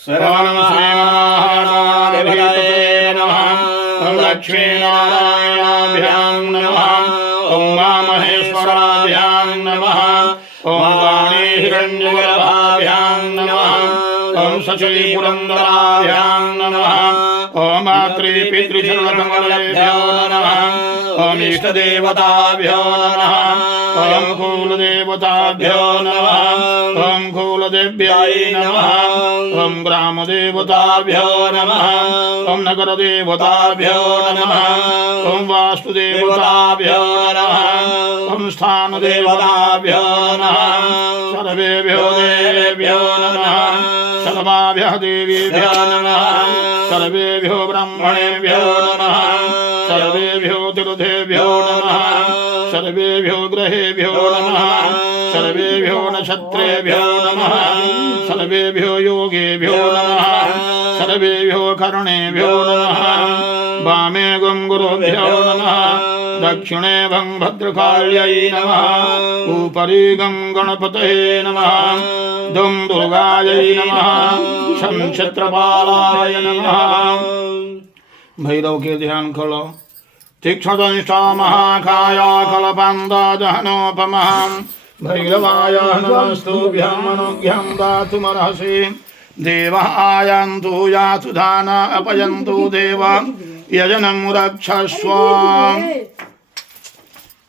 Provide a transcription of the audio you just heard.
ओम श्रीमन्नारायणाधिपतये नमः। ओम लक्ष्मीनारायणाभ्यां नमः। ओम उमामहेश्वराभ्यां नमः। ओम वाणी हिरण्यगर्भाभ्यां नमः। ओम शचीपुरन्दराभ्यां नमः। ओम मातृ पितृचरणकमलेभ्यो नमः। ओम इष्टदेवताभ्यो नमः। ओम कुलदेवताभ्यो नमः। ओम कुलदेव्यै नमः। ओम ग्रामदेवताभ्यो नमः। ओम नगरदेवताभ्यो नमः। ओम वास्तुदेवताभ्यो नमः। ओम स्थानदेवताभ्यो नमः। सर्वेभ्यो देवेभ्यो नमः। सर्वाभ्यः देवीभ्यो नमः। सर्वेभ्यो ब्राह्मणेभ्यो नमः। सर्वेभ्यो तीर्थेभ्यो नमः। सर्वेभ्यो ग्रहेभ्यो नमः। सर्वेभ्यो नक्षत्रेभ्यो नमः। सर्वेभ्यो योगेभ्यो नमः। सर्वेभ्यो कर्णेभ्यो नमः। वामे गुरुभ्यो नमः। दक्षिणे भद्रकाल्यै नमः। उपरि गणपतये नमः। दुं दुर्गायै नमः। शं क्षेत्रपालाय नमः। भैरव के ध्यान खोलो। तीक्ष्णदंष्टा महाकाया कल्पान्तादहनोपमः भैरवाय नमस्तुभ्यं अनुज्ञं दातुमर्हसि। देवः आयान्तु यातु दाना अपयन्तु देव यजनं रक्षस्व।